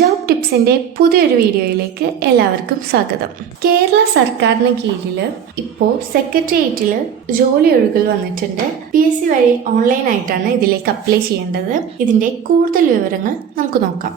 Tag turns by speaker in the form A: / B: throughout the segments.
A: Job ടിപ്സിന്റെ പുതിയൊരു വീഡിയോയിലേക്ക് എല്ലാവർക്കും സ്വാഗതം. കേരള സർക്കാരിന് കീഴിൽ ഇപ്പോൾ സെക്രട്ടേറിയറ്റിൽ ജോലി ഒഴുകൽ വന്നിട്ടുണ്ട്. പി എസ് സി വഴി ഓൺലൈനായിട്ടാണ് ഇതിലേക്ക് അപ്ലൈ ചെയ്യേണ്ടത്. ഇതിന്റെ കൂടുതൽ വിവരങ്ങൾ നമുക്ക് നോക്കാം.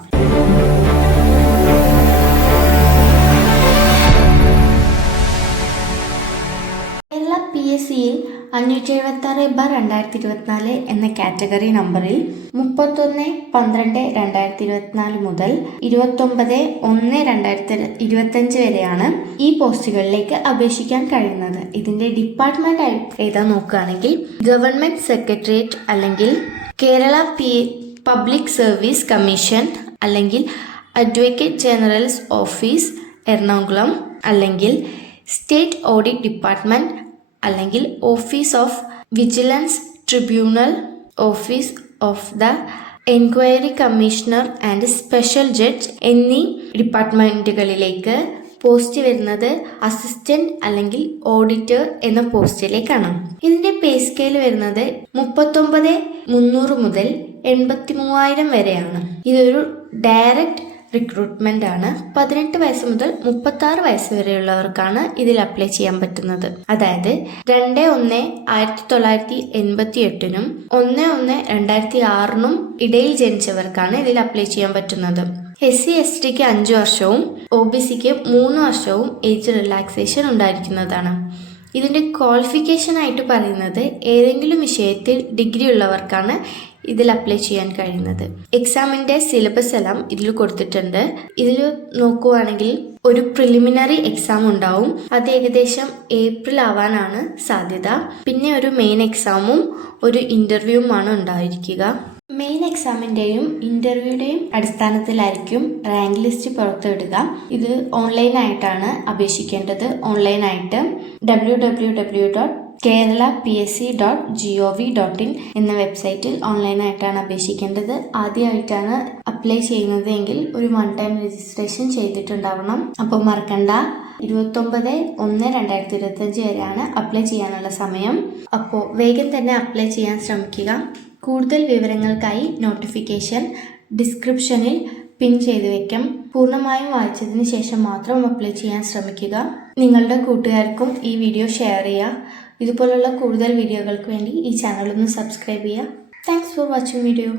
A: കേരള പി എസ് സിയിൽ അഞ്ഞൂറ്റി എഴുപത്തി ആറ് ബാർ രണ്ടായിരത്തി ഇരുപത്തിനാല് എന്ന കാറ്റഗറി നമ്പറിൽ മുപ്പത്തൊന്ന് പന്ത്രണ്ട് രണ്ടായിരത്തി ഇരുപത്തിനാല് മുതൽ ഇരുപത്തൊമ്പത് ഒന്ന് രണ്ടായിരത്തി ഇരുപത്തഞ്ച് വരെയാണ് ഈ പോസ്റ്റുകളിലേക്ക് അപേക്ഷിക്കാൻ കഴിയുന്നത്. ഇതിന്റെ ഡിപ്പാർട്ട്മെന്റ് ഏതാ നോക്കുകയാണെങ്കിൽ ഗവൺമെന്റ് സെക്രട്ടേറിയറ്റ് അല്ലെങ്കിൽ Kerala P public service commission അല്ലെങ്കിൽ അഡ്വക്കേറ്റ് ജനറൽസ് ഓഫീസ് എറണാകുളം അല്ലെങ്കിൽ സ്റ്റേറ്റ് ഓഡിറ്റ് ഡിപ്പാർട്ട്മെന്റ് അല്ലെങ്കിൽ office of vigilance tribunal office of the enquiry commissioner and special judge എന്നീ ഡിപ്പാർട്ട്മെന്റുകളിലേക്ക് പോസ്റ്റ് വരുന്നത് അസിസ്റ്റന്റ് അല്ലെങ്കിൽ ഓഡിറ്റർ എന്ന പോസ്റ്റിലേക്കാണ്. ഇതിന്റെ പേ സ്കെയിൽ വരുന്നത് മുപ്പത്തൊമ്പത് മുന്നൂറ് മുതൽ എൺപത്തി മൂവായിരം വരെയാണ്. ഇതൊരു ഡയറക്റ്റ് റിക്രൂട്ട്മെന്റ് ആണ് പതിനെട്ട് വയസ്സ് മുതൽ മുപ്പത്തി വയസ്സ് വരെയുള്ളവർക്കാണ് ഇതിൽ അപ്ലൈ ചെയ്യാൻ പറ്റുന്നത്. അതായത് രണ്ട് ഒന്ന് ആയിരത്തി തൊള്ളായിരത്തി എൺപത്തി എട്ടിനും ഒന്ന് ഒന്ന് രണ്ടായിരത്തി ആറിനും ഇടയിൽ ജനിച്ചവർക്കാണ് ഇതിൽ അപ്ലൈ ചെയ്യാൻ പറ്റുന്നത്. എസ് സി എസ് ടിക്ക് അഞ്ച് വർഷവും ഒ ബി സിക്ക് മൂന്ന് വർഷവും ഏജ് റിലാക്സേഷൻ ഉണ്ടായിരിക്കുന്നതാണ്. ഇതിന്റെ ക്വാളിഫിക്കേഷൻ ആയിട്ട് പറയുന്നത് ഏതെങ്കിലും വിഷയത്തിൽ ഡിഗ്രി ഉള്ളവർക്കാണ് ഇതിൽ അപ്ലൈ ചെയ്യാൻ കഴിയുന്നത്. എക്സാമിന്റെ സിലബസ് എല്ലാം ഇതിൽ കൊടുത്തിട്ടുണ്ട്. ഇതിൽ നോക്കുവാണെങ്കിൽ ഒരു പ്രിലിമിനറി എക്സാം ഉണ്ടാവും. അത് ഏകദേശം ഏപ്രിൽ ആവാനാണ് സാധ്യത. പിന്നെ ഒരു മെയിൻ എക്സാമും ഒരു ഇന്റർവ്യൂവുമാണ് ഉണ്ടായിരിക്കുക. മെയിൻ എക്സാമിന്റെയും ഇന്റർവ്യൂയുടെയും അടിസ്ഥാനത്തിലായിരിക്കും റാങ്ക് ലിസ്റ്റ് പുറത്തുവിടുക ഇത് ഓൺലൈനായിട്ടാണ് അപേക്ഷിക്കേണ്ടത്. ഓൺലൈനായിട്ട് W W W dot Kerala P S C dot G O V dot in എന്ന വെബ്സൈറ്റിൽ ഓൺലൈനായിട്ടാണ് അപേക്ഷിക്കേണ്ടത്. ആദ്യമായിട്ടാണ് അപ്ലൈ ചെയ്യുന്നത് എങ്കിൽ ഒരു വൺ ടൈം രജിസ്ട്രേഷൻ ചെയ്തിട്ടുണ്ടാവണം. അപ്പോൾ മറക്കണ്ട. ഇരുപത്തൊമ്പത് ഒന്ന് രണ്ടായിരത്തി ഇരുപത്തഞ്ച് വരെയാണ് അപ്ലൈ ചെയ്യാനുള്ള സമയം. അപ്പോൾ വേഗം തന്നെ അപ്ലൈ ചെയ്യാൻ ശ്രമിക്കുക. കൂടുതൽ വിവരങ്ങൾക്കായി നോട്ടിഫിക്കേഷൻ ഡിസ്ക്രിപ്ഷനിൽ പിൻ ചെയ്തു വെക്കാം. പൂർണമായും വായിച്ചതിന് ശേഷം മാത്രം അപ്ലൈ ചെയ്യാൻ ശ്രമിക്കുക. നിങ്ങളുടെ കൂട്ടുകാർക്കും ഈ വീഡിയോ ഷെയർ ചെയ്യുക. ഇതുപോലുള്ള കൂടുതൽ വീഡിയോകൾക്ക് വേണ്ടി ഈ ചാനൽ ഒന്ന് സബ്സ്ക്രൈബ് ചെയ്യുക. Thanks for watching video